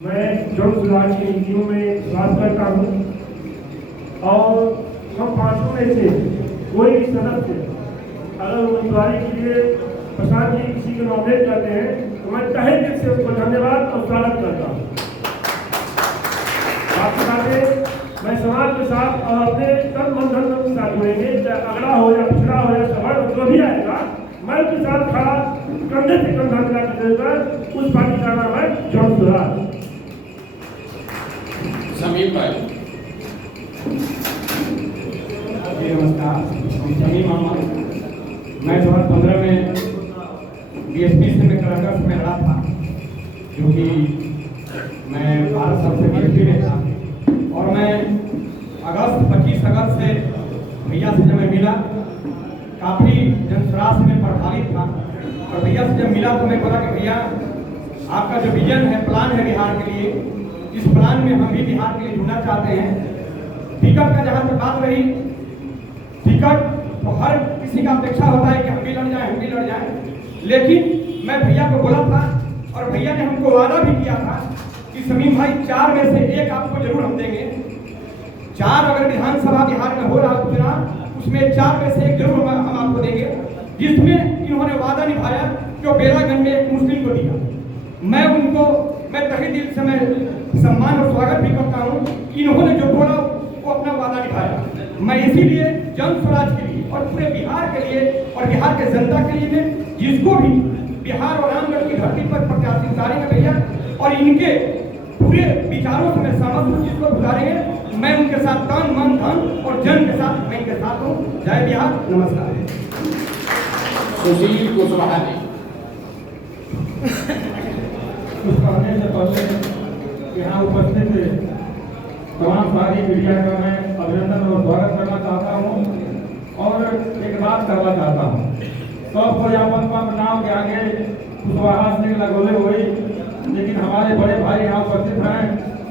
मैं जन सुराज की नीतियों में विश्वास करता हूँ और हम पांचों में से कोई भी सदस्य अगर उम्मीदवारी के लिए प्रसाद जी किसी को नॉमिनेट करते हैं तो मैं तहे दिल से उनको धन्यवाद और स्वागत करता हूँ। आपके साथ मैं समाज के साथ और अपने तन मन धन के साथ जुड़ेंगे, चाहे अगड़ा हो या पिछड़ा हो या सवर्ण जो भी आएगा, मैं उसके साथ खड़ा कंधे से कंधा मिलाकर उस पार्टी का नाम है जन सुराज। समीर भाई जी नमस्कार, समीर मोहम्मद। मैं 2015 में बीएसपी से मैं कांग्रेस में रहा था, जो कि मैं 12 साल से बीएसपी में था और मैं 25 अगस्त से भैया से जब मैं मिला काफ़ी जनसराज में प्रभावित था और भैया से जब मिला तो मैं बोला कि भैया आपका जो विजन है, प्लान है बिहार के लिए, इस प्लान में हम भी बिहार के लिए जुड़ना चाहते हैं। टिकट का जहाँ तक बात रही, टिकट तो हर किसी का अपेक्षा होता है कि हम भी लड़ जाएं, लेकिन मैं भैया को बोला था और भैया ने हमको वादा भी किया था कि समीम भाई 4 में से 1 आपको जरूर हम देंगे। 4 अगर विधानसभा बिहार में हो रहा चुनाव, उसमें 4 में से 1 जरूर हम आपको देंगे, जिसमें इन्होंने वादा निभाया जो बेलागंज में एक मुस्लिम को दिया। मैं तहे दिल से मैं सम्मान और स्वागत भी करता हूँ। इन्होंने जो बोला वो अपना वादा निभाया। मैं इसीलिए जन स्वराज के लिए और पूरे बिहार के लिए और बिहार के जनता के लिए जिसको भी बिहार और रामगढ़ की धरती पर प्रत्याशी उतारेंगे भैया और इनके पूरे विचारों से मैं सहमत हूँ, जिसको उतारेंगे मैं उनके साथ तन मन धन और जन के साथ मैं इनके साथ हूँ। जय बिहार, नमस्कार। सुशील कुशवाहा जी। कुछ कहने से पहले यहाँ उपस्थित तमाम सारी मीडिया का मैं अभिनंदन और स्वागत करना चाहता हूँ और एक बात करना चाहता हूँ। सब कोई अपन नाम के आगे कुशवाहा सिंह लगोले हुई, लेकिन हमारे बड़े भाई यहाँ उपस्थित हैं,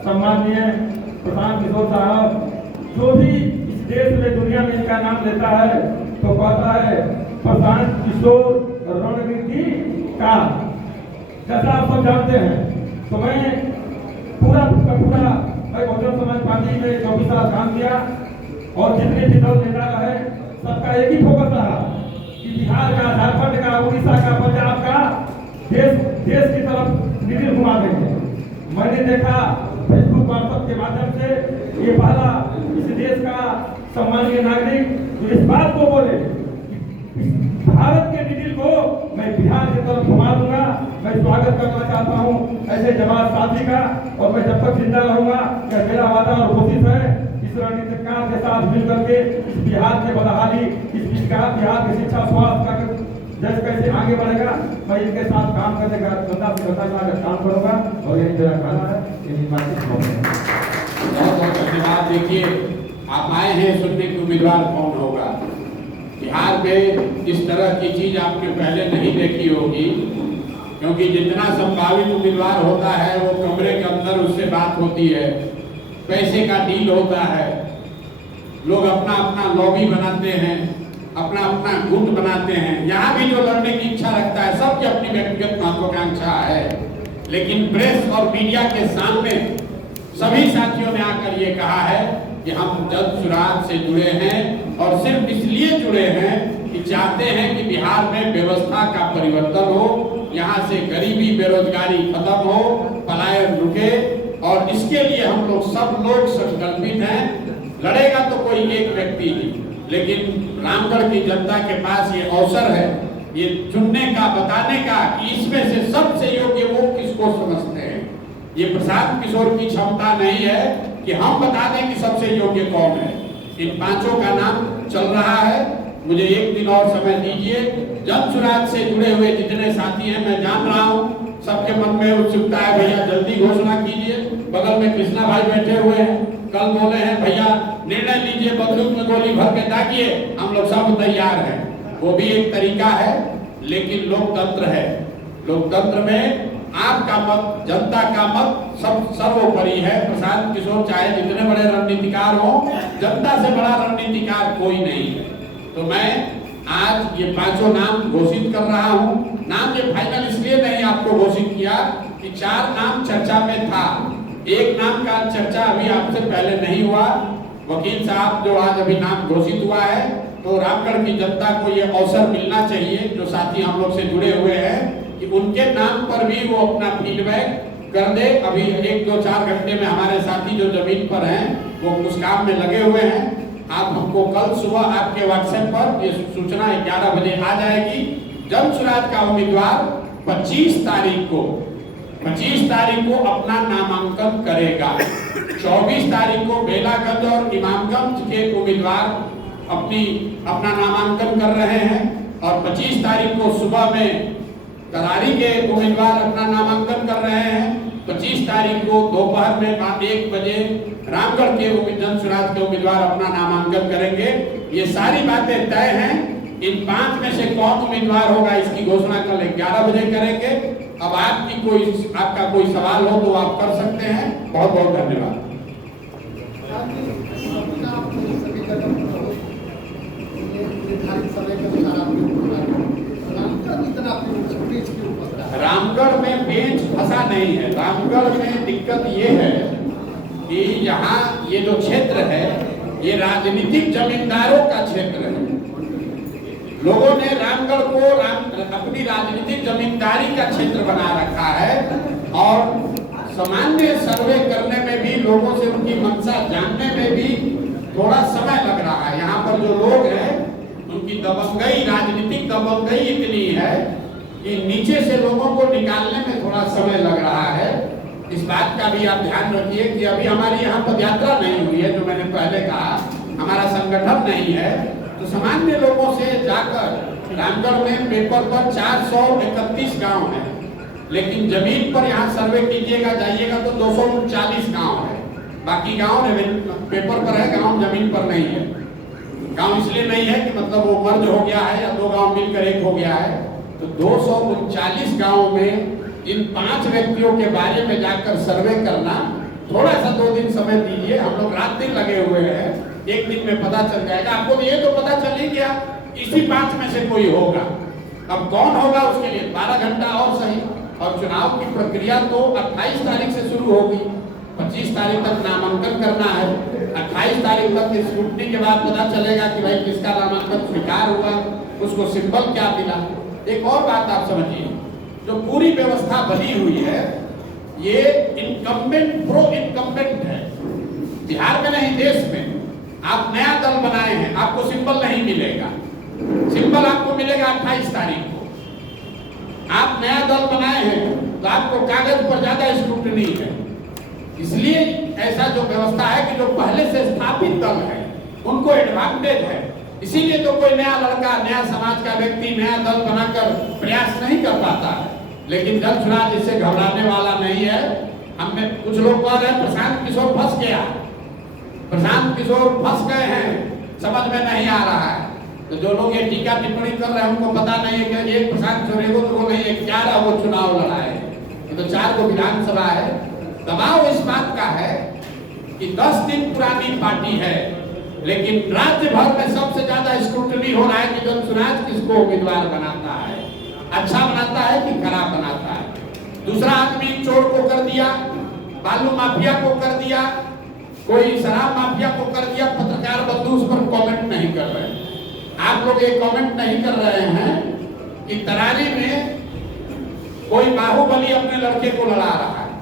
सम्माननीय प्रशांत किशोर साहब, जो भी इस देश में दुनिया में इनका नाम लेता है तो कहता है प्रशांत किशोर रणनीति का, जैसा आप सब जानते हैं। तो मैं पूरा बहुजन समाज पार्टी में 24 साल काम किया और जितने भी दल नेता रहे सबका एक ही फोकस रहा कि बिहार का, झारखंड का, उड़ीसा का, पंजाब का देश की तरफ निधि घुमा देंगे। मैंने देखा फेसबुक वाट्सएप के माध्यम से ये पहला इस देश का सम्मानीय नागरिक जो इस बात को बोले कि भारत के निधि को मैं बिहार की तरफ घुमा दूंगा। मैं स्वागत करना चाहता हूं ऐसे जमात साथी का और मैं जब तक जिंदा रहूंगा कि मेरा वादा और कोशिश है इस रणनीतिकार के साथ मिलकर के इस बिहार के बदहाली, इस बिहार की शिक्षा, स्वास्थ्य का देश कैसे आगे बढ़ेगा, मैं इनके साथ काम करने का काम करूंगा और यही मेरा कहना है। बहुत बहुत धन्यवाद। देखिए, आप आए हैं सुनने की उम्मीदवार कौन होगा। बिहार में इस तरह की चीज आपने पहले नहीं देखी होगी, क्योंकि जितना संभावित उम्मीदवार होता है वो कमरे के अंदर उससे बात होती है, पैसे का डील होता है, लोग अपना अपना लॉबी बनाते हैं, अपना अपना गुट बनाते हैं। यहाँ भी जो लड़ने की इच्छा रखता है सबकी अपनी व्यक्तिगत महत्वाकांक्षा है, लेकिन प्रेस और मीडिया के सामने सभी साथियों ने आकर ये कहा है कि हम जन सुराज से जुड़े हैं और सिर्फ इसलिए जुड़े हैं कि चाहते हैं कि बिहार में व्यवस्था का परिवर्तन हो, यहाँ से गरीबी बेरोजगारी खत्म हो, पलायन रुके, और इसके लिए हम लोग सब लोग संकल्पित हैं। लड़ेगा तो कोई एक व्यक्ति ही, लेकिन रामगढ़ की जनता के पास ये अवसर है ये चुनने का, बताने का कि इसमें से सबसे योग्य वो किसको समझते हैं। ये प्रशांत किशोर की क्षमता नहीं है कि हम बता दें कि सबसे योग्य कौन है। इन पांचों का नाम चल रहा है, मुझे एक दिन और समय दीजिए। जन सुराज से जुड़े हुए जितने साथी हैं, मैं जान रहा हूँ सबके मन में उत्सुकता है, भैया जल्दी घोषणा कीजिए। बगल में कृष्णा भाई बैठे हुए हैं, कल बोले हैं भैया निर्णय लीजिए, बंदूक में गोली भर के दागिए, हम लोग सब तैयार हैं। वो भी एक तरीका है, लेकिन लोकतंत्र है। लोकतंत्र में आपका मत, जनता का मत सब सर्वोपरि है। प्रशांत किशोर चाहे जितने बड़े रणनीतिकार हो, जनता से बड़ा रणनीतिकार कोई नहीं है। तो मैं आज ये पांचों नाम घोषित कर रहा हूँ। नाम ये फाइनल इसलिए नहीं आपको घोषित किया कि 4 नाम चर्चा में था। एक नाम का चर्चा अभी आपसे पहले नहीं हुआ। वकील साहब जो आज अभी नाम घोषित हुआ है, तो रामगढ़ की जनता को ये अवसर मिलना चाहिए, जो साथी हम लोग से जुड़े हुए हैं, कि उनके नाम पर भी वो अपना फीडबैक कर दे। अभी 1-2-4 घंटे में हमारे साथी जो जमीन पर हैं वो उस काम में लगे हुए हैं। आप हमको कल सुबह आपके व्हाट्सएप पर ये सूचना 11 बजे आ जाएगी। जन सुराज का उम्मीदवार 25 तारीख को अपना नामांकन करेगा। 24 तारीख को बेलागंज और इमामगंज के उम्मीदवार अपना नामांकन कर रहे हैं, और 25 तारीख को सुबह में करारी के उम्मीदवार अपना नामांकन कर रहे हैं। 25 तारीख को दोपहर में 1 बजे रामगढ़ के जन सुराज के उम्मीदवार अपना नामांकन करेंगे। ये सारी बातें तय हैं। इन 5 में से कौन उम्मीदवार होगा इसकी घोषणा कल 11 बजे करेंगे। अब आपका कोई सवाल हो तो आप कर सकते हैं। बहुत बहुत धन्यवाद। रामगढ़ में बेंच फंसा नहीं है। रामगढ़ में दिक्कत ये है कि यहाँ ये जो क्षेत्र है ये राजनीतिक जमींदारों का क्षेत्र है। लोगों ने रामगढ़ को अपनी राजनीतिक जमींदारी का क्षेत्र बना रखा है, और सामान्य सर्वे करने में भी, लोगों से उनकी मंशा जानने में भी थोड़ा समय लग रहा है। यहाँ पर जो लोग हैं उनकी दबंगई, राजनीतिक दबंगई इतनी है कि नीचे से लोगों को निकालने में थोड़ा समय लग रहा है। इस बात का भी आप ध्यान रखिए कि अभी हमारी यहाँ पदयात्रा नहीं हुई है, जो मैंने पहले कहा, हमारा संगठन नहीं है। तो सामान्य लोगों से जाकर रामगढ़ में पेपर पर 431 गांव है, लेकिन जमीन पर यहाँ सर्वे कीजिएगा, जाइएगा तो 239 गांव है। बाकी गांव पेपर पर है, गांव जमीन पर नहीं है। गांव इसलिए नहीं है कि मतलब वो मर्ज हो गया है या 2 गांव मिलकर एक हो गया है। तो 239 गांव में इन 5 व्यक्तियों के बारे में जाकर सर्वे करना, थोड़ा सा 2 दिन समय दीजिए। हम लोग रात दिन लगे हुए हैं, 1 दिन में पता चल जाएगा। आपको ये तो पता चल ही गया, इसी 5 में से कोई होगा। अब कौन होगा उसके लिए 12 घंटा और सही। और चुनाव की प्रक्रिया तो 28 तारीख से शुरू होगी। 25 तारीख तक नामांकन करना है। 28 तारीख तक स्क्रूटनी के बाद पता चलेगा कि भाई किसका नामांकन स्वीकार हुआ, उसको सिंबल क्या मिला। एक और बात आप समझिए, जो पूरी व्यवस्था बनी हुई है ये इनकम्बेंट प्रो इनकम्बेंट है। बिहार में नहीं, देश में। आप नया दल बनाए हैं, आपको सिंबल नहीं मिलेगा। सिंबल आपको मिलेगा 28 तारीख को। आप नया दल बनाए हैं तो आपको कागज पर ज्यादा स्क्रूटनी है। इसलिए ऐसा जो व्यवस्था है कि जो पहले से स्थापित दल है उनको एडवांटेज है। इसीलिए तो कोई नया लड़का, नया समाज का व्यक्ति नया दल बनाकर प्रयास नहीं कर पाता है। लेकिन जन सुराज इससे घबराने वाला नहीं है। हमने कुछ लोग कह रहे हैं प्रशांत किशोर फंस गया, प्रशांत किशोर फंस गए हैं, समझ में नहीं आ रहा है। तो जो लोग ये टीका टिप्पणी कर रहे हैं उनको पता नहीं है कि एक प्रशांत किशोर एगो तो नहीं है, 11 वो चुनाव लड़ाए, तो 4 को विधानसभा है। दबाव इस बात का है कि 10 दिन पुरानी पार्टी है, लेकिन राज्य भर में सबसे ज्यादा स्क्रूटनी हो रहा है कि जन सुराज किसको उम्मीदवार बनाता है, अच्छा बनाता है कि खराब बनाता है। दूसरा आदमी चोर को कर दिया, बालू माफिया को कर दिया, कोई शराब माफिया को कर दिया, पत्रकार बंधु उस पर कमेंट नहीं कर रहे हैं। आप लोग ये कमेंट नहीं कर रहे हैं कि तरारी में कोई बाहुबली अपने लड़के को लड़ा रहा है।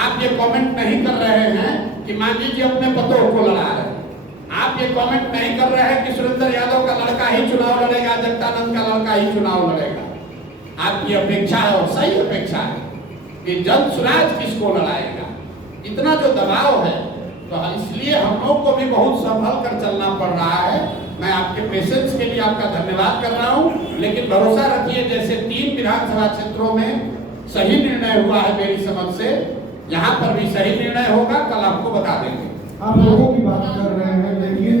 आप ये कमेंट नहीं कर रहे हैं कि मांझी जी अपने पतों को लड़ा रहे हैं। आप ये कमेंट नहीं कर रहे हैं कि सुरेंद्र यादव का लड़का ही चुनाव लड़ेगा, जगदानंद का लड़का ही चुनाव लड़ेगा। आपकी अपेक्षा है और सही अपेक्षा है कि जन सुराज किसको लड़ाएगा। इतना जो दबाव है, तो इसलिए हम लोग को भी बहुत संभल कर चलना पड़ रहा है। मैं आपके पेशेंस के लिए आपका धन्यवाद कर रहा हूं, लेकिन भरोसा रखिए जैसे 3 विधानसभा क्षेत्रों में सही निर्णय हुआ है मेरी समझ से, यहाँ पर भी सही निर्णय होगा। कल आपको बता देंगे। आप लोगों की बात कर रहे हैं, लेकिन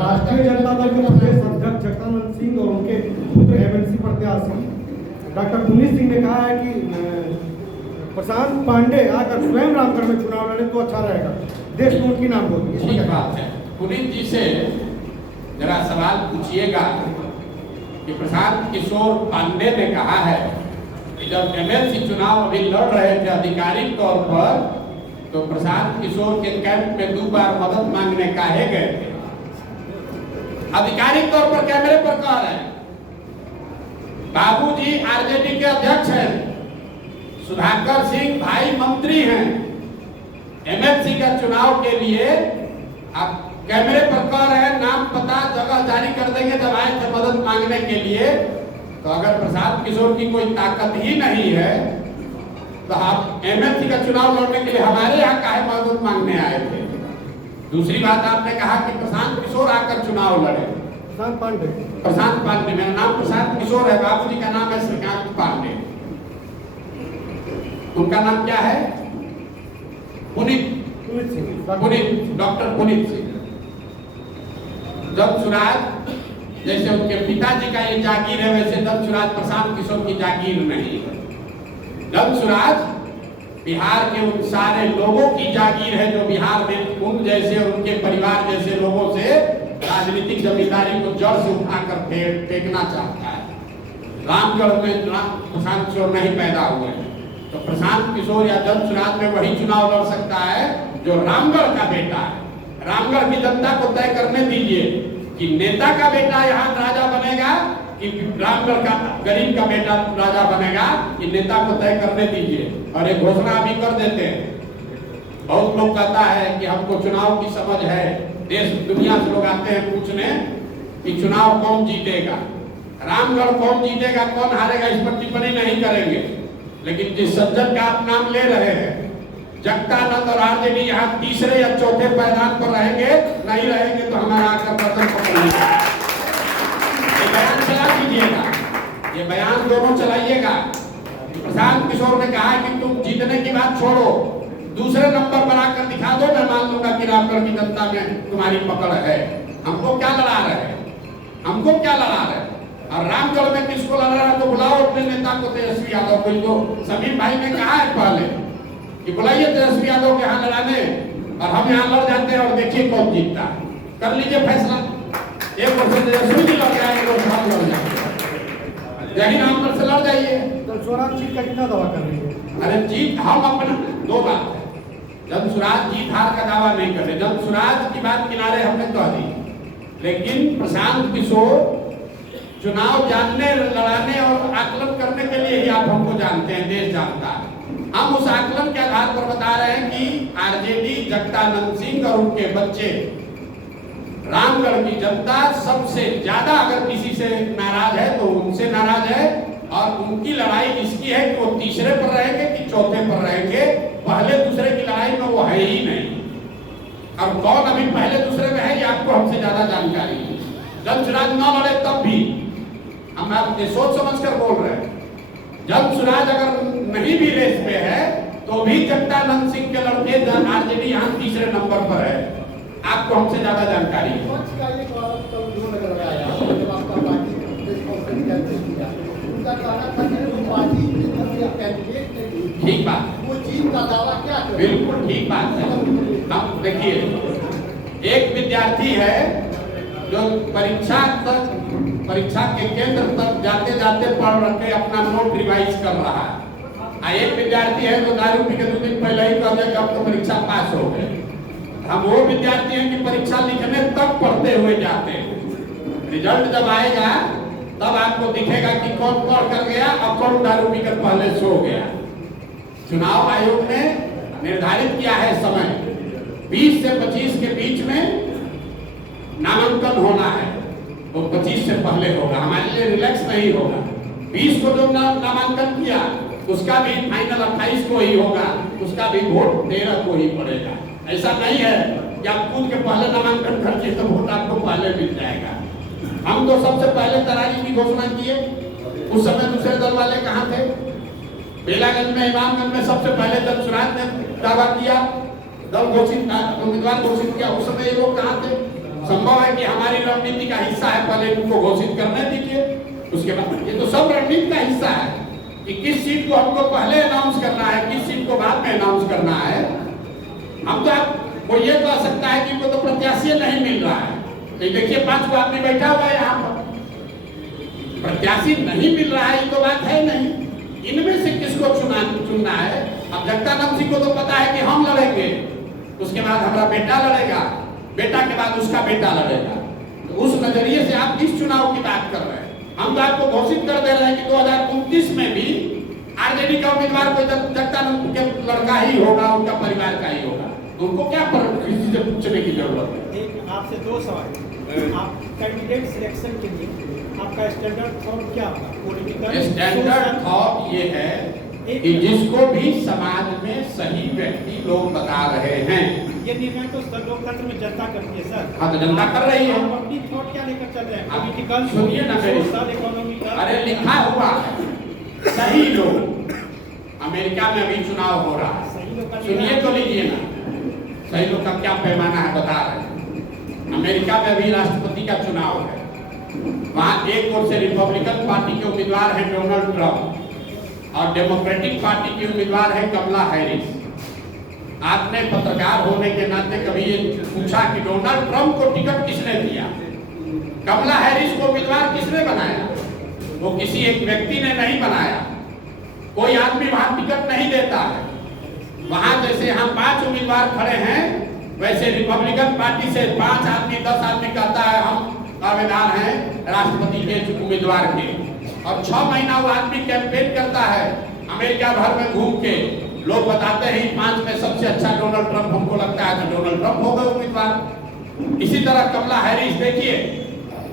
राष्ट्रीय जनता दल के प्रदेश अध्यक्ष जगदानंद सिंह और उनके पुत्र एमएलसी प्रत्याशी डॉक्टर पुनीत सिंह ने कहा है कि प्रशांत पांडे आकर स्वयं रामगढ़ में चुनाव लड़े तो अच्छा रहेगा, देश में उनकी नाम होगी। ठीक बात है। पुनीत जी से जरा सवाल पूछिएगा कि प्रशांत किशोर पांडे ने कहा है कि जब एमएलसी चुनाव अभी लड़ रहे थे आधिकारिक तौर पर, तो प्रशांत किशोर के कैंप में 2 बार मदद मांगने काहे गए थे? आधिकारिक तौर पर कैमरे पर कह रहे हैं। बाबूजी आरजेडी के अध्यक्ष हैं, सुधाकर सिंह भाई मंत्री हैं। एमएलसी का चुनाव के लिए आप कैमरे पर कह रहे हैं नाम पता जगह जारी कर देंगे जब आए थे मदद मांगने के लिए। तो अगर प्रशांत किशोर की कोई ताकत ही नहीं है तो आप एमएलसी का चुनाव लड़ने के लिए हमारे यहाँ काहे मदद मांगने आए थे? दूसरी बात, आपने कहा कि प्रशांत किशोर आकर चुनाव लड़े। प्रशांत पांडे, मेरा नाम प्रशांत किशोर है, बाबूजी का नाम है श्रीकांत पांडे। उनका नाम क्या है? पुनीत सिंह, डॉक्टर पुनीत सिंह। जब सुराज जैसे उनके पिताजी का ये जागीर है, वैसे जब सुराज प्रशांत किशोर की जागीर नहीं है। जब सुराज बिहार के उन सारे लोगों की जागीर है जो बिहार में उन जैसे और उनके परिवार जैसे लोगों से राजनीतिक जमींदारी को जड़ से उठाकर फेंकना चाहता है। रामगढ़ में प्रशांत किशोर नहीं पैदा हुए, तो प्रशांत किशोर या जब सुराज में वही चुनाव लड़ सकता है जो रामगढ़ का बेटा है। रामगढ़ की जनता को तय करने दीजिए कि नेता का बेटा यहाँ राजा बनेगा कि रामगढ़ का गरीब का बेटा राजा बनेगा, कि नेता को तय करने दीजिए। और एक घोषणा अभी कर देते हैं। बहुत लोग कहता है कि हमको चुनाव की समझ है, देश दुनिया से लोग आते हैं पूछने कि चुनाव कौन जीतेगा, रामगढ़ कौन जीतेगा, कौन हारेगा, इस पर टिप्पणी नहीं करेंगे। लेकिन जिस सज्जन का आप नाम ले रहे हैं, जगतानंद और आरजेडी यहाँ तीसरे या चौथे पायदान पर रहेंगे, नहीं रहेंगे तो हमारा आकर बर्तन पकड़िएगा। ये बयान चला दीजिएगा, ये बयान दोनों चलाइएगा। प्रशांत किशोर ने कहा कि तुम जीतने की बात छोड़ो, दूसरे नंबर पर आकर दिखा दो, मैं मान लूंगा कि रामगढ़ की जनता में तुम्हारी पकड़ है। हमको क्या लड़ा रहे हैं, हमको क्या लड़ा रहे हैं? और रामगढ़ में किसको लड़ा रहा है तो बुलाओ अपने नेता को, तेजस्वी यादव को। तो समीर भाई ने कहा है पहले कि बुलाइए तेजस्वी यादव के यहाँ लड़ाने, और हम यहाँ लड़ जाते हैं और देखिए कौन जीतता है। कर लीजिए फैसला, एक वर्ष तेजस्वी जी लड़ जाएंगे, दो साल लड़ जाएंगे, यही रामगढ़ से लड़ जाइए। तो स्वराज जीत का कितना दावा कर रही है? अरे जीत हम अपना, दो बात है, जब सुराज जीत हार का दावा नहीं कर रहे, जब सुराज की बात किनारे हमने कह दी। लेकिन प्रशांत किशोर चुनाव जानने, लड़ाने और आकलन करने के लिए ही आप हमको जानते हैं, देश जानता है। हम उस आकलन के आधार पर बता रहे हैं कि आरजेडी, जगतानंद सिंह और उनके बच्चे, रामगढ़ की जनता सबसे ज्यादा अगर किसी से नाराज है तो उनसे नाराज है। और उनकी लड़ाई इसकी है कि वो तीसरे पर रहेंगे कि चौथे पर रहेंगे, पहले दूसरे की लड़ाई में वो है ही नहीं। और कौन अभी पहले दूसरे में है ये आपको हमसे ज्यादा जानकारी है। जब सुराज न लड़े तब भी हम आपसे सोच समझ कर बोल रहे हैं। जब सुराज अगर नहीं भी रेस पे है तो भी जगतानंद सिंह के लड़के आरजेडी यहाँ तीसरे नंबर पर है, आपको हमसे ज्यादा जानकारी है। ठीक बात, बिल्कुल ठीक बात है। अब देखिए, एक विद्यार्थी है जो परीक्षा के केंद्र तक जाते जाते पढ़ रखे अपना नोट रिवाइज कर रहा है। एक विद्यार्थी है जो दारू पी के 2 दिन पहले ही कह दिया अब तो परीक्षा पास हो गए। हम वो विद्यार्थी हैं कि परीक्षा लिखने तक पढ़ते हुए जाते हैं। रिजल्ट जब आएगा तब आपको दिखेगा कि कौन पढ़ कर गया और कौन दारू पीकर पहले सो गया। चुनाव आयोग ने निर्धारित किया है समय, 20 से 25 के बीच में नामांकन होना है, तो 25 से पहले होगा, हमारे लिए रिलैक्स नहीं होगा। 20 को जो नामांकन किया उसका भी फाइनल 28 को ही होगा, उसका भी वोट 13 को ही पड़ेगा। ऐसा नहीं है कि आप कूद के पहले नामांकन करके तो वोट आपको पहले मिल जाएगा। हम तो सबसे पहले तरारी की घोषणा किए, उस समय दूसरे दल वाले कहाँ थे? बेलागंज में, इमामगंज में सबसे पहले जब सुराज ने दावा किया, दल घोषित उम्मीदवार घोषित किया, उस समय ये लोग कहाँ थे? संभव है कि हमारी रणनीति का हिस्सा है, पहले उनको घोषित करने दीजिए, उसके बाद ये तो सब रणनीति का हिस्सा है कि किस सीट को हमको पहले अनाउंस करना है, किस सीट को बाद में अनाउंस करना है। हम तो आपको ये कह सकता है कि इनको तो प्रत्याशी नहीं मिल रहा है। देखिए 5 आदमी बैठा हुआ है यहाँ पर, प्रत्याशी नहीं मिल रहा है, ये तो बात है नहीं। इनमें से किसको चुनना है। अब जगदानंद सिंह को तो पता है कि हम लड़ेंगे, उसके बाद हमारा बेटा लड़ेगा, बेटा के बाद उसका बेटा लड़ेगा। तो उस नजरिए से आप किस चुनाव की बात कर रहे हैं। हम तो आपको घोषित कर दे रहे हैं कि 2029 में भी आरजेडी का उम्मीदवार कोई जगदानंद के लड़का ही होगा, उनका परिवार का ही होगा। तो उनको क्या किसी से पूछने की जरूरत है। एक आपसे दो सवाल। आप कैंडिडेट सिलेक्शन के लिए आपका स्टैंडर्ड थॉट क्या होगा? पॉलिटिकल स्टैंडर्ड थॉट ये है कि जिसको भी समाज में सही व्यक्ति लोग बता रहे हैं। ये निर्णय तो सर लोकतंत्र में जनता करती है सर। हाँ, तो जनता कर रही है। आप अपनी थॉट क्या लेकर चल रहे हैं? आप पॉलिटिकल, सुनिए ना मेरी। Social, economical. अरे लिखा हुआ है सही लोग। अमेरिका में अभी चुनाव हो रहा है, सही लोग का सुनिए तो लीजिए ना। सही लोग का क्या पैमाना है बता रहे हैं। अमेरिका में अभी राष्ट्रपति का चुनाव है। वहां एक ओर से रिपब्लिकन पार्टी के उम्मीदवार हैं डोनाल्ड ट्रंप और डेमोक्रेटिक पार्टी की उम्मीदवार है कमला हैरिस। आपने पत्रकार होने के नाते कभी ये पूछा कि डोनाल्ड ट्रंप को टिकट किसने दिया, कमला हैरिस को उम्मीदवार किसने बनाया? वो किसी एक व्यक्ति ने नहीं बनाया। कोई आदमी वहां टिकट नहीं देता है। वहां जैसे हम 5 उम्मीदवार खड़े हैं, वैसे रिपब्लिकन पार्टी से 5 आदमी 10 आदमी कहता है हम दावेदार हैं राष्ट्रपति के उम्मीदवार के, और 6 महीना वो आदमी कैंपेन करता है अमेरिका भर में घूम के। लोग बताते हैं 5 में सबसे अच्छा डोनाल्ड ट्रंप हमको लगता है, तो डोनाल्ड ट्रंप हो गए उम्मीदवार। इसी तरह कमला हैरिस देखिए,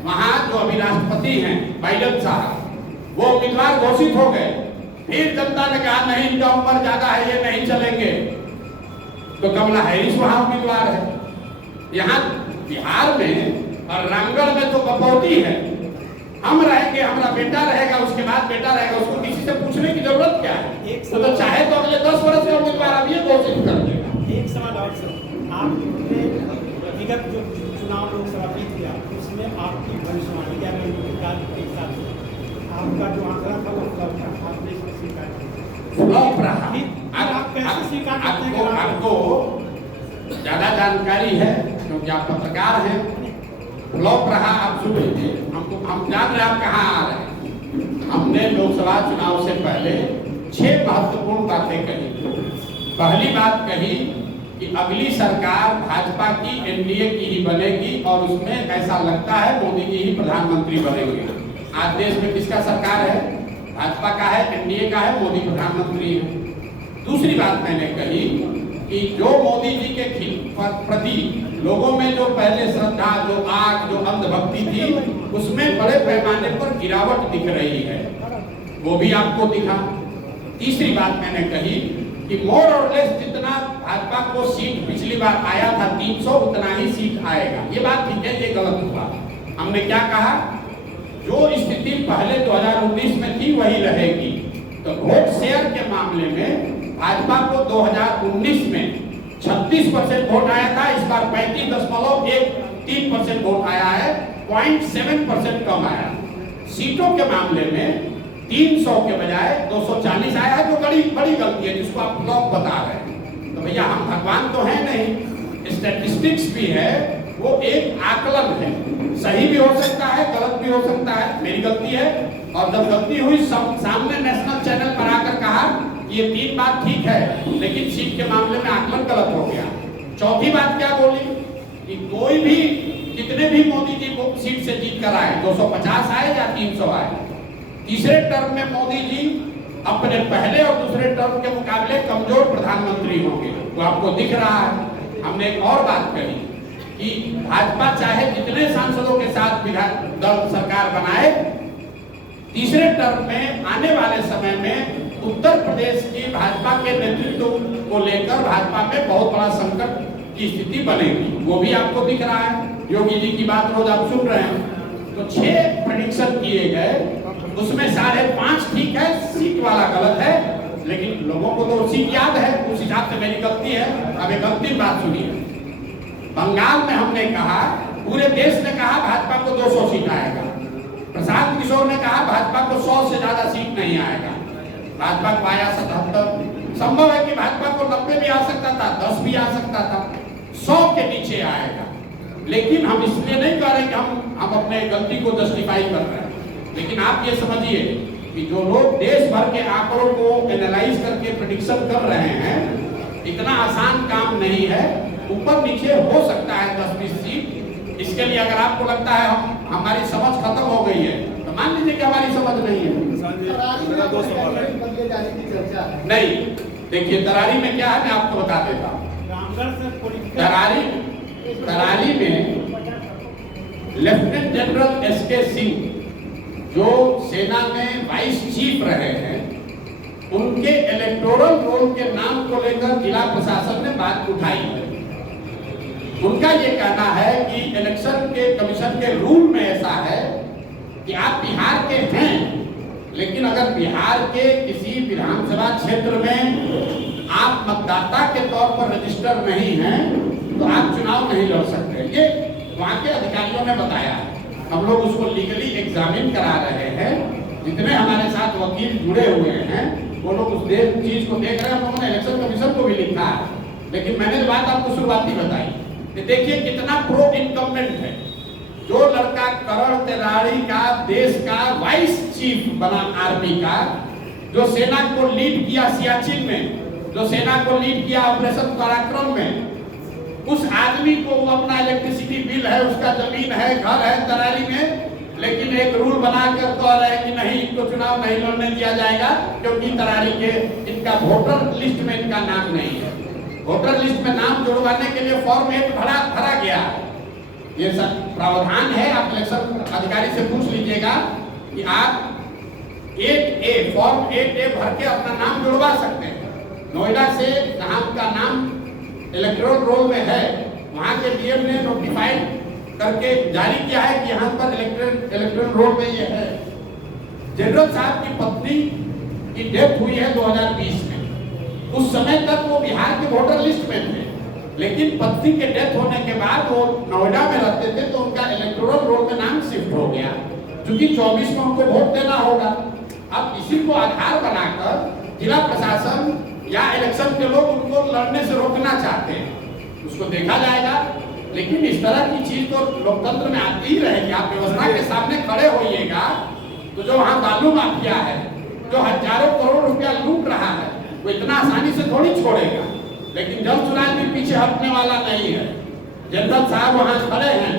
वहां जो अभी राष्ट्रपति हैं बाइडेन साहब, वो उम्मीदवार घोषित हो गए। फिर जनता ने कहा नहीं इनका उम्र ज्यादा है, ये नहीं चलेंगे, तो कमला हैरिस वहां उम्मीदवार है। यहाँ बिहार में और रामगढ़ में तो बपौती है। हम रहेंगे, हमारा बेटा रहेगा, उसके बाद बेटा रहेगा, उसको किसी से पूछने की जरूरत क्या है। तो चाहे तो अगले 10 वर्ष का उम्मीदवार अब ये घोषित कर देगा। एक सवाल और सर, आपने विगत जो चुनाव लोकसभा जीत गया उसमें आपकी भविष्यवाणी या के हिसाब से आपका जो आंकड़ा था वो फ्लॉप था, आपने इसको स्वीकार किया। फ्लॉप रहा। आप कैसे स्वीकार करते हैं? आपको ज्यादा जानकारी है क्योंकि आप पत्रकार हैं। फ्लॉप रहा, आप सुन लीजिए। हम जान रहे हैं आप कहाँ आ रहे हैं। हमने लोकसभा चुनाव से पहले 6 महत्वपूर्ण बातें कही। पहली बात कही कि अगली सरकार भाजपा की एनडीए की ही बनेगी और उसमें ऐसा लगता है मोदी जी ही प्रधानमंत्री बनेंगे। आज देश में किसका सरकार है? भाजपा का है, एनडीए का है, मोदी प्रधानमंत्री है। दूसरी बात मैंने कही कि जो मोदी जी के प्रति लोगों में जो पहले श्रद्धा, जो आग, जो अंधभक्ति थी, उसमें बड़े पैमाने पर गिरावट दिख रही है, वो भी आपको दिखा। तीसरी बात मैंने कही कि मोर और लेस जितना भाजपा को सीट पिछली बार आया था 300, उतना ही सीट आएगा। ये बात ठीक है, ये गलत हुआ। हमने क्या कहा, जो स्थिति पहले 2019 में थी वही रहेगी। तो वोट शेयर के मामले में भाजपा को 2019 में 36% वोट आया था, इस बार 35.13% वोट आया है, 0.7% कम आया। सीटों के मामले में 300 के बजाय 240 आया है, जो बड़ी गलती है, जिसको आप फ्लॉप बता रहे हैं। तो भैया हम भगवान तो है नहीं, स्टैटिस्टिक्स भी है, वो एक आकलन है। सही भी हो सकता है, गलत भी हो सकता है, मेरी गलती है। और जब गलती हुई सामने नेशनल चैनल पर आकर कहा ये 3 बात ठीक है, लेकिन सीट के मामले में आकलन गलत हो गया। चौथी बात क्या बोली कि कोई भी कितने भी मोदी जी को सीट से जीत कर आए, 250 आए या 300 आए, तीसरे टर्म में मोदी जी अपने पहले और दूसरे टर्म के मुकाबले कमजोर प्रधानमंत्री होंगे। वो आपको दिख रहा है। हमने एक और बात कही कि भाजपा चाहे जितने सांसदों के साथ विधान दल सरकार बनाए, तीसरे टर्म में आने वाले समय में उत्तर प्रदेश की भाजपा के नेतृत्व को लेकर भाजपा में बहुत बड़ा संकट की स्थिति बनेगी। वो भी आपको दिख रहा है। योगी जी की बात रोज आप सुन रहे हैं। तो 6 प्रेडिक्शन किए गए, उसमें 5.5 ठीक है, सीट वाला गलत है, लेकिन लोगों को तो सीट याद है, उस हिसाब से मेरी गलती है। अब एक अंतिम बात सुनिए। बंगाल में हमने कहा, पूरे देश ने कहा भाजपा को 200 सीट आएगा। प्रशांत किशोर ने कहा भाजपा को 100 से ज्यादा सीट नहीं आएगा। भाजपा को आया 77। संभव है कि भाजपा को 90 भी आ सकता था, 10 भी आ सकता था, 100 के नीचे आएगा। लेकिन हम इसलिए नहीं कह रहे कि हम अपने गलती को जस्टिफाई कर रहे हैं, लेकिन आप ये समझिए कि जो लोग देश भर के आंकड़ों को एनालाइज करके प्रेडिक्शन कर रहे हैं, इतना आसान काम नहीं है। ऊपर नीचे हो सकता है 10-20 सीट। इसके लिए अगर आपको लगता है हमारी समझ खत्म हो गई है तो मान लीजिए कि हमारी समझ नहीं है। नहीं, देखिए तरारी में क्या है मैं आपको बता देता हूँ। तरारी में लेफ्टिनेंट जनरल एसके सिंह जो सेना में वाइस चीफ रहे हैं, उनके इलेक्टोरल रोल के नाम को लेकर जिला प्रशासन ने बात उठाई है। उनका ये कहना है कि इलेक्शन के कमीशन के रूल में ऐसा है कि आप बिहार के हैं, लेकिन अगर बिहार के किसी विधानसभा क्षेत्र में आप मतदाता के तौर पर रजिस्टर नहीं हैं तो आप चुनाव नहीं लड़ सकते। ये वहाँ के अधिकारियों ने बताया। हम लोग उसको लीगली एग्जामिन करा रहे हैं। जितने हमारे साथ वकील जुड़े हुए हैं वो लोग उस चीज को देख रहे हैं। हम लोगों ने इलेक्शन कमीशन को भी लिखा है, लेकिन मैंने बात आपको शुरुआती बताई कि देखिए कितना प्रो इनकम्बेंट है। जो लड़का करण तिवारी का देश का वाइस चीफ बना आर्मी का, जो सेना को लीड किया सियाचिन में, जो सेना को लीड किया ऑपरेशन पराक्रम में, उस आदमी को वो अपना इलेक्ट्रिसिटी बिल है, उसका जमीन है, घर है तरारी में, लेकिन एक रूल बना कर कह रहे हैं कि नहीं, इनको चुनाव नहीं लड़ने दिया जाएगा क्योंकि तरारी के इनका वोटर लिस्ट में इनका नाम नहीं है। वोटर लिस्ट में नाम जुड़वाने के लिए फॉर्म 8 भरा गया। ये सब प्रावधान है। आप इलेक्शन अधिकारी से पूछ लीजिएगा कि आप 8A फॉर्म 8A भर के अपना नाम जुड़वा सकते हैं। नोएडा से जहां का नाम इलेक्टोरल रोल में है, वहां के डीएम ने नोटिफाइड करके जारी किया है कि यहाँ पर इलेक्टोरल रोल में ये है। जनरल साहब की पत्नी की डेथ हुई है 2020 में। उस समय तक वो बिहार के वोटर लिस्ट में थे, लेकिन पत्नी के डेथ होने के बाद वो नोएडा में रहते थे तो उनका इलेक्टोरल रोल में नाम शिफ्ट हो गया, क्योंकि 24 में उनको वोट देना होगा। अब इसी को आधार बनाकर जिला प्रशासन या इलेक्शन के लोग उनको लड़ने से रोकना चाहते हैं। उसको देखा जाएगा, लेकिन इस तरह की चीज तो लोकतंत्र में आती ही रहेगी। आप व्यवस्था के सामने खड़े होइएगा तो जो वहाँ बालू माफिया है, जो हजारों करोड़ रुपया लूट रहा है, वो इतना आसानी से थोड़ी छोड़ेगा। लेकिन जल चुनाव भी पीछे हटने वाला नहीं है। जनरल साहब वहाँ खड़े हैं,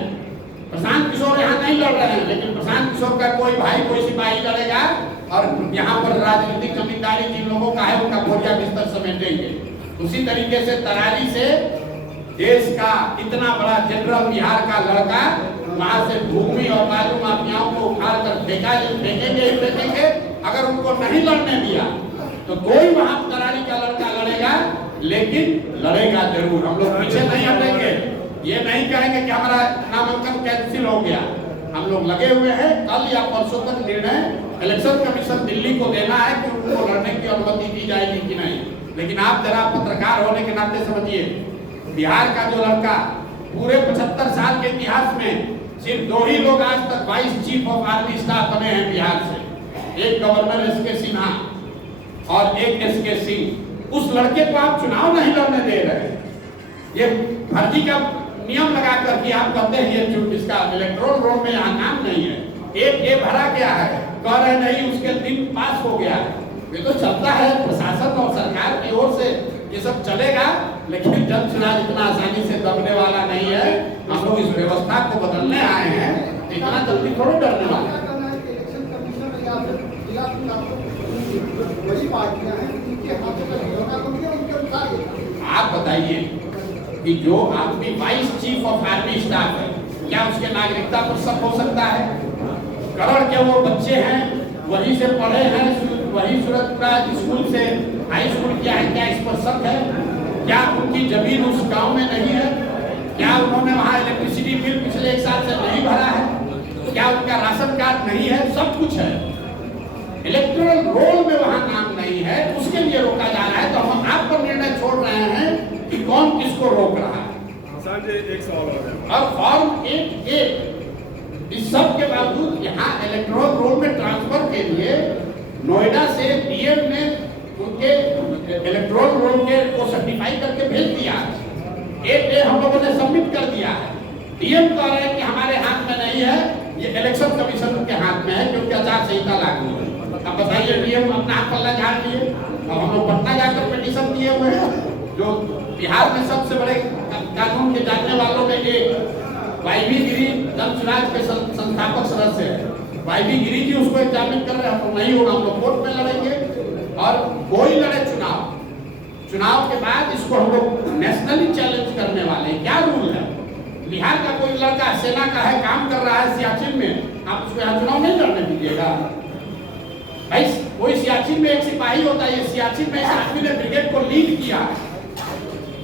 प्रशांत किशोर यहाँ नहीं लड़ रहे हैं, लेकिन प्रशांत किशोर का कोई भाई कोई सिपाही लड़ेगा और यहाँ पर राजनीतिक जमींदारी जिन लोगों का है उनका बोरिया बिस्तर समेटेंगे। उसी तरीके से तरारी से देश का इतना बड़ा जनरल बिहार का लड़का वहां से भूमि और बालू माफियाओं को उखाड़ कर फेंकेंगे। अगर उनको नहीं लड़ने दिया तो कोई वहां तरारी का लड़का लड़ेगा, लेकिन लड़ेगा जरूर। हम लोग पीछे नहीं हटेंगे। ये नहीं कहेंगे कि हमारा नामांकन कैंसिल हो गया। हम लोग लगे हुए हैं। कल या परसों तक निर्णय इलेक्शन कमीशन दिल्ली को देना है कि उनको लड़ने की अनुमति दी जाएगी कि नहीं। लेकिन आप जरा पत्रकार होने के नाते समझिए, बिहार का जो लड़का पूरे 75 साल के इतिहास में सिर्फ 2 ही लोग आज तक vice chief of army staff बने हैं बिहार से, एक गवर्नर एसके सिन्हा और एक एसके सिंह। उस लड़के को आप चुनाव नहीं लड़ने दे रहे। ये फर्जी का नियम लगा कर कि आप कहते हैं ये इसका इलेक्टोरल रोल में यहाँ नाम नहीं है, एक भरा गया है, कह रहे नहीं उसके दिन पास हो गया है। ये तो चलता है, प्रशासन और सरकार की ओर से ये सब चलेगा, लेकिन जल चुनाव इतना आसानी से दबने वाला नहीं है। हम लोग इस व्यवस्था को बदलने आए हैं, इतना जल्दी थोड़ी डरने वाले। आप बताइए कि जो आदमी vice chief of army staff है, क्या उसके नागरिकता पर शक हो सकता है? करण के वो बच्चे हैं, वहीं से पढ़े हैं, वही सूरतपुरा स्कूल से हाई स्कूल किया है, क्या इस पर शक है? क्या उनकी जमीन उस गांव में नहीं है? क्या उन्होंने वहाँ इलेक्ट्रिसिटी बिल पिछले 1 साल से नहीं भरा है? क्या उनका राशन कार्ड नहीं है? सब कुछ है, इलेक्टोरल रोल में वहाँ नाम नहीं है, उसके लिए रोका जा रहा है। तो हम आप पर निर्णय छोड़ रहे हैं कि कौन किसको रोक रहा है। एक सवाल और फॉर्म 8A इस सब के बावजूद यहाँ इलेक्टोरल रोल में ट्रांसफर के लिए नोएडा से डीएम ने उनके इलेक्टोरल रोल के को सर्टिफाई करके भेज दिया। 8A हम लोगों ने सबमिट कर दिया है। डीएम कह रहे हैं कि हमारे हाथ में नहीं है, ये इलेक्शन कमीशन के हाथ में है, क्योंकि आचार संहिता लागू है। अब अब बताइए डीएम अपना हाथ पल्ला झाड़ लिए। अब हम लोग पटना जाकर पिटीशन दिए हुए हैं, जो बिहार में सबसे बड़े कानून के जानने वालों में एक वाईवी गिरी जन सुराज के संस्थापक सदस्य है। वाईवी गिरी जी उसको एग्जामिन कर रहे हैं, तो नहीं होगा, हम लोग कोर्ट में लड़ेंगे। और कोई लड़े चुनाव के बाद इसको हम लोग नेशनली चैलेंज करने वाले। क्या रूल है? बिहार का कोई लड़का सेना का है, काम कर रहा है सियाचिन में, आप उसको यहाँ चुनाव नहीं लड़ने दीजिएगा? भाई कोई सियाचिन में एक सिपाही होता है, सियाचिन में इस आदमी ने ब्रिगेड को लीड किया है।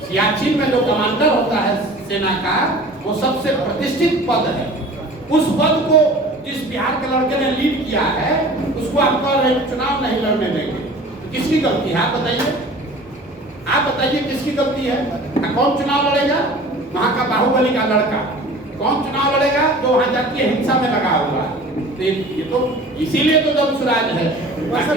सियाचिन में जो कमांडर होता है सेना का, वो सबसे प्रतिष्ठित पद है। उस पद को जिस बिहार के लड़के ने लीड किया है, उसको आप कह रहे हैं चुनाव नहीं लड़ने देंगे, तो किसकी गलती है? आप बताइए, आप बताइए किसकी गलती है? कौन चुनाव लड़ेगा? वहां का बाहुबली का लड़का। कौन चुनाव लड़ेगा? जो वहां जातीय हिंसा में लगा हुआ है। तो ये तो इसीलिए तो जन सुराज है,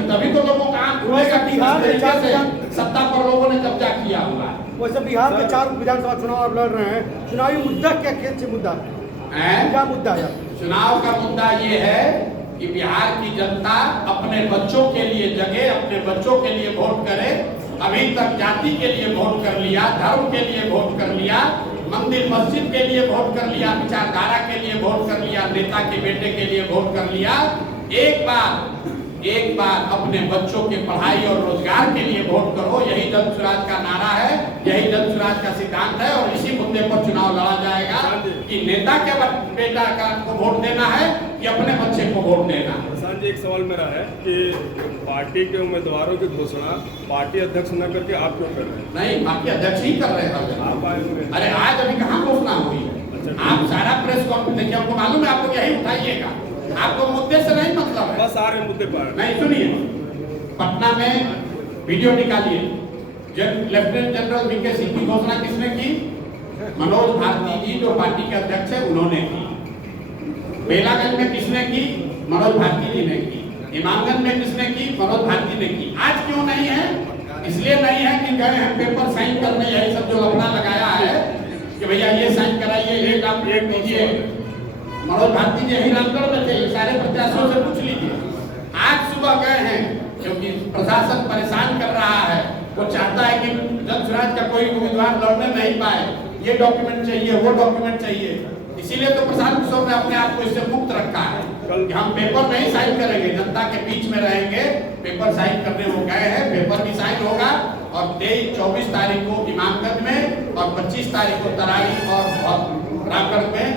तभी तो लोगों का आंख खुलेगा कि किस तरीके से सत्ता पर लोगों ने कब्जा किया हुआ है। वैसे बिहार के 4 विधानसभा चुनाव आप लड़ रहे हैं, चुनावी मुद्दा क्या खेत से मुद्दा है? क्या मुद्दा है? चुनाव का मुद्दा ये है कि बिहार की जनता अपने बच्चों के लिए जगे, अपने बच्चों के लिए वोट करे। अभी तक जाति के लिए वोट कर लिया, धर्म के लिए वोट कर लिया, मंदिर मस्जिद के लिए वोट कर लिया, विचारधारा के लिए वोट कर लिया, नेता के बेटे के लिए वोट कर लिया। एक बार अपने बच्चों के पढ़ाई और रोजगार के लिए वोट करो। यही जन सुराज का नारा है, यही जन सुराज का सिद्धांत है। और इसी मुद्दे पर चुनाव लड़ा जाएगा कि नेता के बेटा का को वोट देना है कि अपने बच्चे को वोट देना है। प्रशांत जी, एक सवाल मेरा है कि पार्टी के उम्मीदवारों की घोषणा पार्टी अध्यक्ष न करके आप क्यों कर रहे हैं? नहीं, पार्टी अध्यक्ष ही कर रहे हैं। आप आए हुए? अरे आज अभी कहाँ घोषणा हुई है? आप सारा प्रेस कॉन्फ्रेंस देखिए, हमको मालूम है, आपको यही उठाइएगा, आपको मुद्दे से नहीं मतलब है। बस सारे मुद्दे पर नहीं, सुनिए, पटना में वीडियो निकालिए। लेफ्टिनेंट जनरल वीके सिंह की घोषणा किसने की? मनोज भारती जी जो पार्टी के अध्यक्ष है उन्होंने की। बेलागंज में किसने की? मनोज भारती जी ने की। इमामगंज में किसने की? मनोज भारती ने की। आज क्यों नहीं है? इसलिए नहीं है कि गए हैं पेपर साइन करने, यही सब जो लफड़ा लगाया है कि भैया ये साइन कराइए, ये काम दीजिए। मनोज भारती जी यही रामगढ़ में थे, सारे प्रत्याशियों से पूछ लीजिए। आज सुबह गए हैं क्योंकि प्रशासन परेशान कर रहा है, वो चाहता है कि जन सुराज का कोई उम्मीदवार लड़ने नहीं पाए, ये डॉक्यूमेंट चाहिए, वो डॉक्यूमेंट चाहिए। इसीलिए तो प्रशांत किशोर ने अपने आप को इससे मुक्त रखा है कि हम पेपर नहीं साइन करेंगे, जनता के बीच में रहेंगे। पेपर साइन करने वो गए हैं, पेपर भी साइन होगा और 23-24 तारीख को इमामगंज में और 25 तारीख को तराई और रामगढ़ में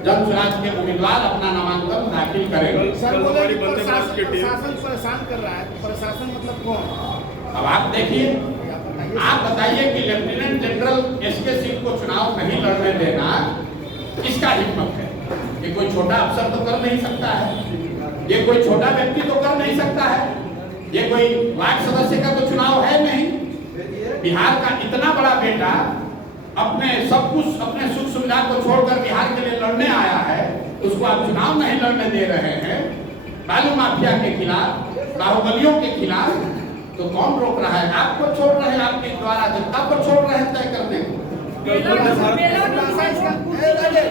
जन सुराज के उम्मीदवार अपना नामांकन दाखिल करेंगे। सर बोले कि प्रशासन परेशान कर रहा है, प्रशासन मतलब कौन? अब आप देखिए, आप बताइए कि लेफ्टिनेंट जनरल एसके सिंह को चुनाव नहीं लड़ने देना किसका हिम्मत है? ये कोई छोटा अफसर तो कर नहीं सकता है, ये कोई छोटा व्यक्ति तो कर नहीं सकता है, ये कोई वार्ड सदस्य का तो चुनाव है नहीं। बिहार का इतना बड़ा बेटा अपने सब कुछ, अपने सुख सुविधा को छोड़कर बिहार के लिए लड़ने आया है, उसको आप चुनाव नहीं लड़ने दे रहे हैं। बालू माफिया के खिलाफ, बाहुबलियों के खिलाफ, तो कौन रोक रहा है? आपको छोड़ रहे हैं, आपके द्वारा जनता पर छोड़ रहे हैं तय करने को।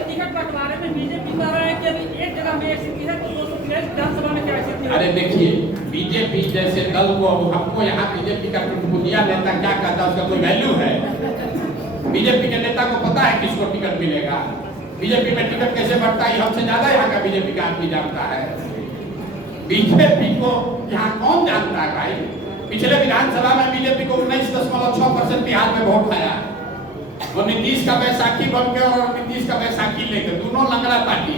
टिकट बंटवारे में बीजेपी कह रहा है कि अभी एक जगह में स्थिति है तो 200 विधानसभा में क्या स्थिति है? अरे देखिए, बीजेपी जैसे दल को, हमको यहाँ बीजेपी का टुटपुटिया नेता क्या कहता है, उसका कोई वैल्यू है? बीजेपी के नेता को पता है किसको टिकट मिलेगा। बीजेपी में टिकट कैसे बढ़ता है हमसे ज्यादा यहाँ का बीजेपी का आदमी जानता है। बीजेपी को यहाँ कौन जानता है भाई? पिछले विधानसभा में बीजेपी को 19.6% बिहार में वोट आया। वो नीतीश का बैसाखी बन के और नीतीश का बैसाखी लेके, दोनों लंगड़ा पार्टी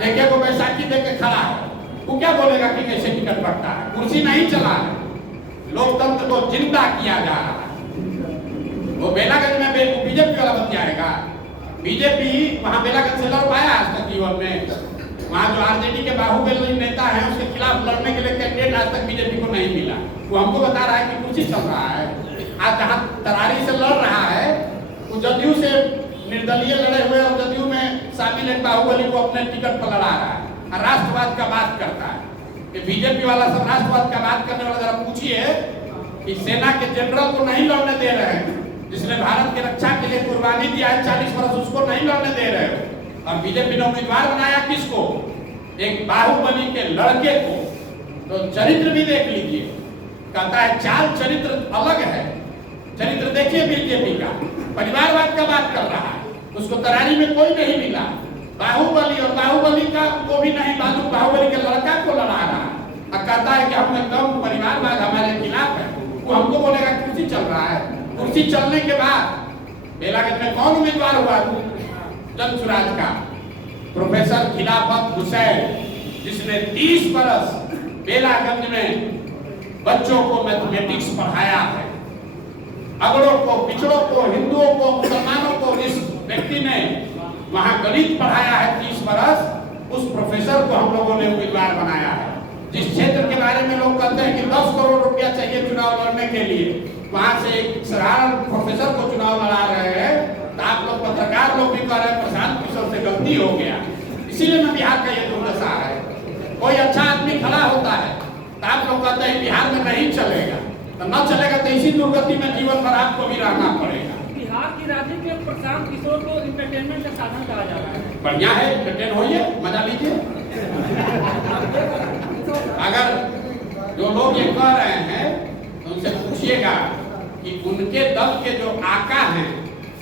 देखे वो बैसाखी देके खड़ा है, वो क्या बोलेगा कि कैसे टिकट बढ़ता है? कुर्सी नहीं चला है, लोकतंत्र को जिंदा किया जा रहा है। वो बेलागंज में बीजेपी वाला बन जाएगा। बीजेपी वहां बेलागंज से लड़ पाया आज तक जीवन में? वहां जो आरजेडी के बाहुबली नेता है उसके खिलाफ लड़ने के लिए कैंडिडेट आज तक बीजेपी को नहीं मिला। वो हमको बता रहा है कि कुर्सी चल रहा है। आज जहाँ तरारी से लड़ रहा है वो जदयू से निर्दलीय लड़े हुए और जदयू में शामिल एक बाहुबली को अपने टिकट पर लड़ा रहा है और राष्ट्रवाद का बात करता है। कि बीजेपी वाला सब राष्ट्रवाद का बात करने वाला, जरा पूछिए कि सेना के जनरल को नहीं लड़ने दे रहे हैं, जिसने भारत की रक्षा के लिए कुर्बानी दिया है 40 वर्ष, उसको नहीं लड़ने दे रहे हो। और बीजेपी ने उम्मीदवार बनाया किसको? एक बाहुबली के लड़के को, तो चरित्र भी देख लीजिए, कहता है चाल चरित्र अलग है। चरित्र देखिए बीजेपी का, परिवारवाद का बात कर रहा है, उसको तरारी में कोई नहीं मिला। बाहुबली और बाहुबली का को भी नहीं मालूम, बाहुबली के लड़का को लड़ा रहा है और कहता है कि हम एकदम परिवारवाद हमारे खिलाफ है। वो हमको बोलेगा कुर्सी चल रहा है। कुर्सी चलने के बाद बेलागंज में कौन उम्मीदवार हुआ? जनसुराज का प्रोफेसर खिलाफत हुसैन, जिसने 30 बरस बेलागंज में बच्चों को मैथमेटिक्स पढ़ाया है, अगड़ों को, पिछड़ों को, हिंदुओं को, मुसलमानों को। इस व्यक्ति ने वहां गणित पढ़ाया है 30 बरस। उस प्रोफेसर को हम लोगों ने उम्मीदवार बनाया है। जिस क्षेत्र के बारे में लोग कहते हैं कि 10 करोड़ रुपया चाहिए चुनाव लड़ने के लिए, वहां से एक साधारण प्रोफेसर को चुनाव लड़ा रहे हैं, तो आप लोग पत्रकार लोग भी कह रहे हैं प्रशांत किशोर से गलती हो गया। इसीलिए मैं बिहार का ये दुर्दशा है। कोई अच्छा आदमी खड़ा होता है तो आप लोग कहते हैं बिहार में नहीं चलेगा, तो न चलेगा तो इसी दुर्गति में जीवन भर आपको भी रहना पड़ेगा। बिहार की राजनीति में प्रशांत किशोर को इंटरटेनमेंट का साधन कहा जा रहा है। बढ़िया है, एंटरटेन होइए, मजा लीजिए। अगर जो लोग ये कह रहे हैं तो उनसे पूछिएगा कि उनके दल के जो आका हैं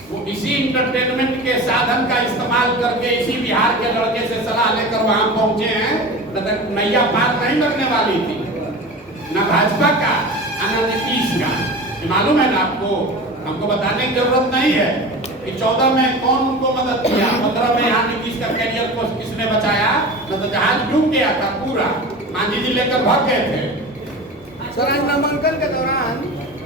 वो इसी इंटरटेनमेंट के साधन का इस्तेमाल करके इसी बिहार के लड़के से सलाह लेकर वहां पहुंचे हैं, तो नैया पार नहीं लगने वाली थी, न भाजपा का न नीतीश का। मालूम है ना आपको, हमको बताने की जरूरत नहीं है कि 14 में कौन उनको मदद किया, 15 में यहाँ नीतीश का कैरियर को किसने बचाया, न तो जहाज डूब गया था पूरा, मांझी जी लेकर भाग गए थे। सर, आज नामांकन के दौरान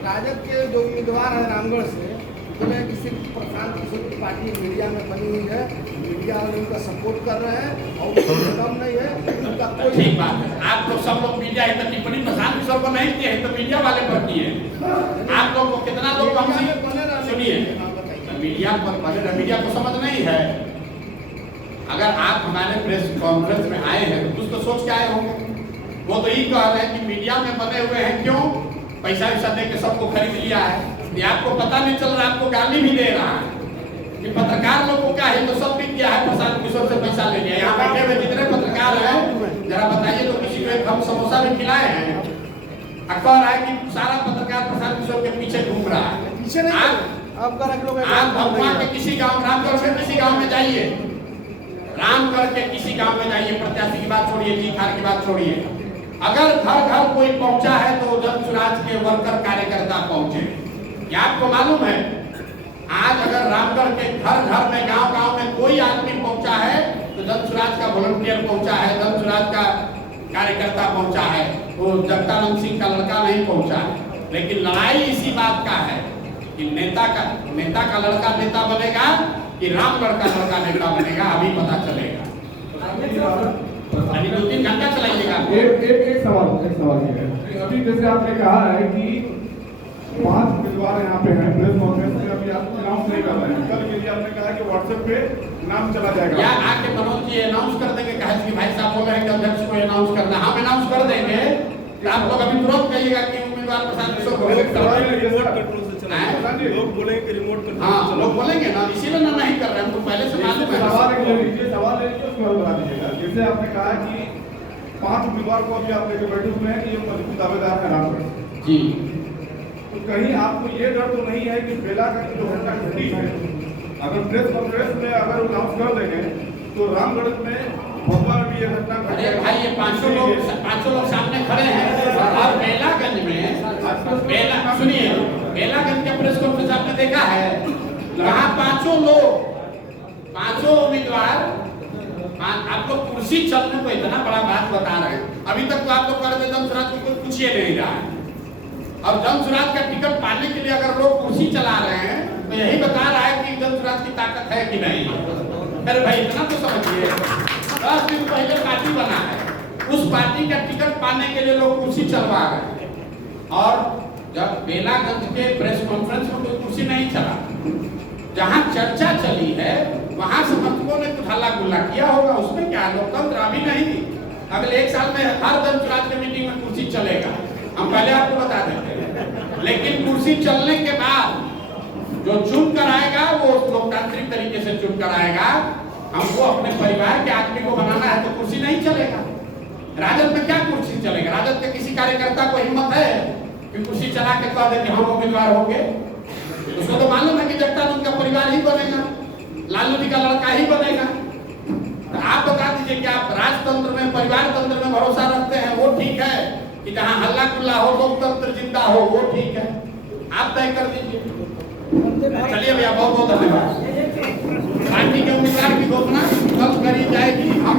राजद के जो उम्मीदवार है रामगढ़ से, बोले कि सिर्फ प्रशांत किशोर की पार्टी मीडिया में बनी हुई है, मीडिया वाले उनका सपोर्ट कर रहे हैं और कम नहीं है उनका कोई। ठीक बात है, आप लोग सब लोग मीडिया है तो टिप्पणी प्रशांत किशोर को नहीं किए, तो मीडिया वाले पर किए। आप लोग को कितना लोग कम सुनिए, मीडिया पर बने, मीडिया को समझ नहीं है। अगर आप हमारे प्रेस कॉन्फ्रेंस में आए हैं तो कुछ तो सोच के आए होंगे। वो तो ये कह रहे हैं कि मीडिया में बने हुए हैं, क्यों? पैसा वैसा दे के सबको खरीद लिया है। ये आपको पता नहीं चल रहा, आपको गाली भी दे रहा है कि पत्रकार लोगों का है तो सब बिक गया है, प्रशांत किशोर से पैसा ले लिया। यहाँ बैठे हुए जितने पत्रकार हैं जरा बताइए तो किसी को एक हम समोसा भी खिलाए हैं? कह रहा है कि सारा पत्रकार प्रशांत किशोर के पीछे घूम रहा है। पीछे नहीं, आप भगवान के किसी गाँव, रामगढ़ के किसी गाँव में जाइए, रामगढ़ के किसी गाँव में जाइए, प्रत्याशी की बात छोड़िए, जीत-हार की बात छोड़िए, अगर घर घर कोई पहुंचा है तो जनसुराज के वर्कर कार्यकर्ता पहुंचे। क्या आपको मालूम है आज अगर रामगढ़ के घर घर में, गांव गांव में कोई आदमी पहुंचा है तो जनसुराज का वॉलंटियर पहुंचा है, जनसुराज का कार्यकर्ता पहुंचा है, वो जगदानंद सिंह का लड़का नहीं पहुंचा है। लेकिन लड़ाई इसी बात का है कि नेता का लड़का नेता बनेगा कि रामगढ़ का लड़का नेता बनेगा, अभी पता चलेगा। अभी 2-3 घंटा चलाइएगा। एक सवाल ये है, अभी जैसे आपने कहा है कि 5 उम्मीदवार यहाँ पे हैं, प्रेस कॉन्फ्रेंस में अभी आप अनाउंस नहीं कर रहे हैं, कल के लिए आपने कहा कि व्हाट्सएप पे नाम चला जाएगा। या आके मनोज जी अनाउंस कर देंगे, कहे कि भाई साहब बोल रहे हैं कि अध्यक्ष को अनाउंस करना, हम अनाउंस कर देंगे तो आप लोग अभी तुरंत कहिएगा कि उम्मीदवार प्रशांत किशोर को रिमोट कंट्रोल से चला, लोग बोलेंगे कि रिमोट कंट्रोल। हाँ, लोग बोलेंगे ना, इसीलिए ना नहीं कर रहे हैं, तो पहले से मालूम है। सवाल ले लीजिए, उसके बाद बता दीजिएगा। जैसे आपने कहा कि 5 उम्मीदवार को अभी आप लेकर बैठे हुए हैं कि ये मजबूत दावेदार है रामगढ़ जी, तो कहीं आपको ये डर तो नहीं है कि बेला का जो घंटा घटी है, अगर प्रेस कॉन्फ्रेंस में अगर अनाउंस कर देंगे तो रामगढ़ में भगवान भी ये घटना घट अरे भाई ये 500 लोग सामने खड़े हैं और बेलागंज में सुनिए, बेलागंज का प्रेस कॉन्फ्रेंस आपने देखा है, वहाँ 500 लोग, 500 उम्मीदवार, आप लोग कुर्सी चलने को इतना बड़ा बात बता रहे हैं। अभी तक तो आप लोग कह रहे थे जनसुराज को कोई पूछिए नहीं रहा है, और जनसुराज का टिकट पाने के लिए अगर लोग कुर्सी चला रहे हैं तो यही बता रहा है कि जनसुराज की ताकत है कि नहीं। अरे भाई इतना तो समझिए, 10 दिन पहले पार्टी बना है, उस पार्टी का टिकट पाने के लिए लोग कुर्सी चलवा रहे हैं। और जब बेलागंज के प्रेस कॉन्फ्रेंस में कोई कुर्सी नहीं चला, जहां चर्चा चली है वहां समर्थकों ने कुछ हल्ला गुल्ला किया होगा, उसमें क्या लोकतंत्र अभी नहीं। अगले 1 साल में हर जनसुराज के मीटिंग में कुर्सी चलेगा, हम पहले आपको बता देते हैं। लेकिन कुर्सी चलने के बाद जो चुन कर आएगा वो लोकतांत्रिक तरीके से चुन कर आएगा। हमको अपने परिवार के आदमी को बनाना है तो कुर्सी नहीं चलेगा। राजद में क्या कुर्सी चलेगा? राजद के किसी कार्यकर्ता को हिम्मत है कि कुर्सी चला के कह दे कि हम उम्मीदवार होंगे? उसको तो मालूम है कि जब तक उनका परिवार ही बनेगा, लालू जी का लड़का ही बनेगा। तो आप बता दीजिए कि आप राजतंत्र में, परिवार तंत्र में भरोसा रखते हैं, वो ठीक है कि जहां हल्ला गुल्ला हो, लोकतंत्र जिंदा हो, वो ठीक है? आप तय कर दीजिए। चलिए भैया, बहुत बहुत धन्यवाद। पार्टी के उम्मीदवार की घोषणा कल करी जाएगी। हम